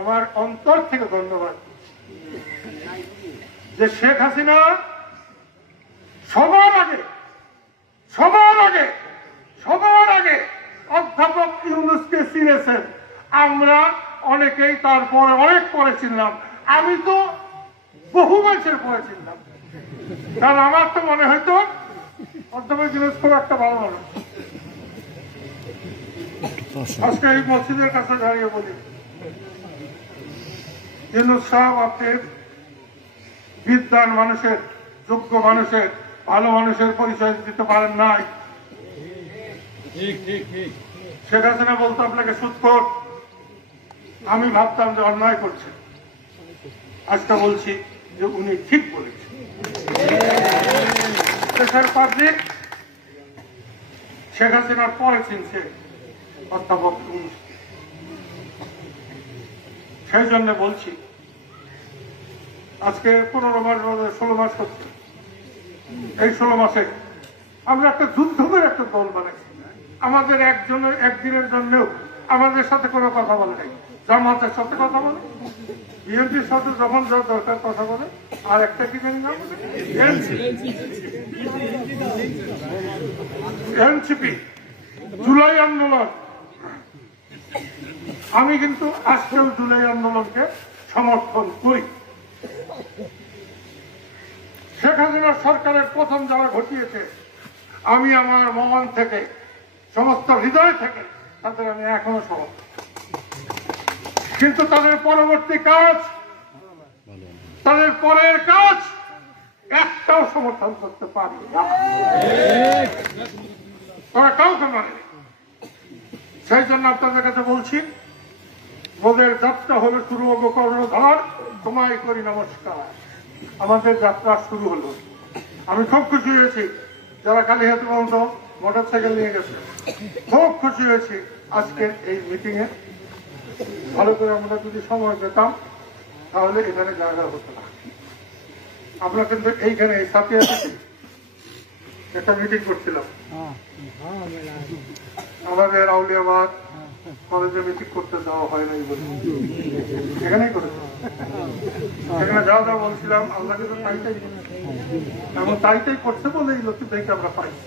আমার অন্তর থেকে ধন্যবাদ যে শেখ হাসিনা সবার আগে অধ্যাপক ইউনূসকে চিনেছেন। আমরা অনেকেই তারপরে অনেক পরে চিনলাম। আমি তো বহু মানুষের পরে চিনলাম, কারণ আমার তো মনে হয়তো অধ্যাপক ইউনূস খুব একটা ভালো মানুষ। আজকে এই মসজিদের কাছে দাঁড়িয়ে বলি, ইউনূস সাহেব, আপনি বিদ্বান মানুষের, যোগ্য মানুষের, ভালো মানুষের পরিচয় দিতে পারেন নাই। শেখ হাসিনা বলতো আপনাকে সুদখোর, আমি ভাবতাম যে অন্যায় করছে। আজকে বলছি যে উনি ঠিক বলেছেন। দেশের পাবলিক শেখ হাসিনার পরে চিনছে অধ্যাপক ইউনূস। সেই জন্য বলছি, আজকে 15 মাস 16 মাস হচ্ছে, এই 16 মাসে আমরা একটা যুদ্ধ করে একটা দল বানাইছি। আমাদের একদিনের জন্যও আমাদের সাথে কোনো কথা বলে নাই। জামাতের সাথে কথা বলে, বিএনপির সাথে যখন যা দরকার কথা বলে, আর একটা কি জানি না এনসিপি, জুলাই আন্দোলন। আমি কিন্তু আজকেও জুলাই আন্দোলনকে সমর্থন করি। শেখ হাসিনা সরকারের প্রথম যারা ঘটিয়েছে, আমি আমার মন থেকে, সমস্ত হৃদয় থেকে তাদের আমি এখনো সমর্থন। কিন্তু তাদের পরবর্তী কাজ, তাদের পরের কাজ একটাও সমর্থন করতে পারি না। তারা কাউকে মানে। সেই জন্য আপনাদের কাছে বলছি, ওদের যাত্রা হলো শুরু হবো কর্ণধার, তোমায় করি নমস্কার। আমাদের যাত্রা শুরু হলো। আমি খুব খুশি হয়েছি যারা কালীহাতি পর্যন্ত মোটরসাইকেল নিয়ে গেছে। খুব খুশি হয়েছি আজকের এই মিটিং এ। ভালো করে আমরা যদি সময় পেতাম তাহলে এখানে জায়গা হতো না। আমরা কিন্তু এইখানে এই সাথে একটা মিটিং করছিলাম। আমাদের আউলিয়াবাদ কলেজে মিটিং করতে যাওয়া হয় নাই বলে এখানেই করেছে। সেখানে যা যা বলছিলাম আল্লাহ কিন্তু তাইটাই এবং তাইটাই করছে বলে এই লতিফ ভাইকে আমরা পাইছি।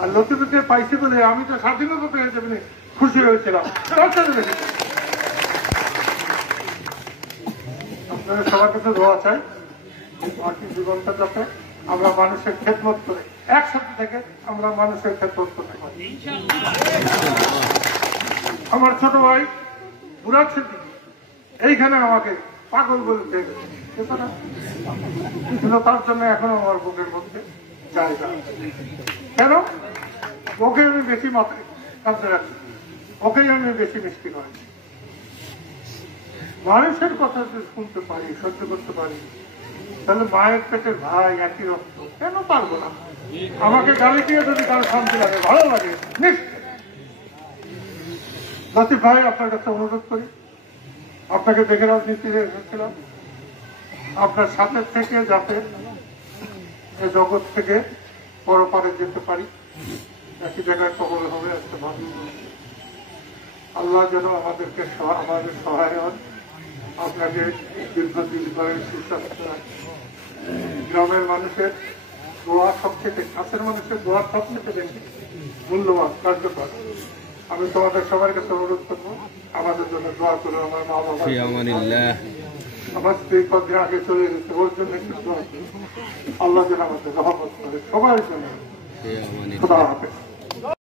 আর লতিফ ভাইকে পাইছি বলে আমি তো স্বাধীনতা পেয়ে যাবেন খুশি হয়েছিলাম। আপনাদের সবার কাছে দোয়া চাই, বাকি জীবনটা যাতে আমরা মানুষের খেদমত করে, একসাথে থেকে আমরা মানুষের খেদমত করতে পারি। আমার ছোট ভাই মুরাদ সিদ্দিক এইখানে আমাকে পাগল বলে দেখেছে, কিন্তু তার জন্য এখনো আমার বুকের মধ্যে জায়গা। কেন? ওকে আমি বেশি মাথায় কাছে রাখি, ওকেই আমি বেশি মিষ্টি করি। মানুষের কথা যদি শুনতে পারি, সহ্য করতে পারি, তাহলে মায়ের পেটের ভাই একই রক্ত, কেন পারবো না? আমাকে গালি দিয়ে যদি কারো শান্তি লাগে, ভালো লাগে, নিশ্চয়। লতিফ ভাই, আপনার কাছে অনুরোধ করি, আপনাকে দেখে রাজনীতিতে এসেছিলাম, আপনার সাথে থেকে যাতে এই জগৎ থেকে পরপারে যেতে পারি, একই জায়গায় কবর হবে একটা ভাবি। আল্লাহ যেন আমাদের সহায় হন, আপনাকে দীর্ঘদিন করে সুস্বাস্থ্য। গ্রামের মানুষের দোয়া সবচেয়ে, কাছের মানুষের দোয়া সবচেয়ে বেশি মূল্যবান, কার্যকর। আমি তোমাদের সবার কাছে অনুরোধ করবো আমাদের জন্য দোয়া করো। আমার মা বাবা, আমার স্ত্রী পথে আগে চলে গেছে, ওর জন্য একটু দোয়া করো। আল্লাহ যেন আমাদের রহমত করে সবার জন্য। খোদা হাফেজ।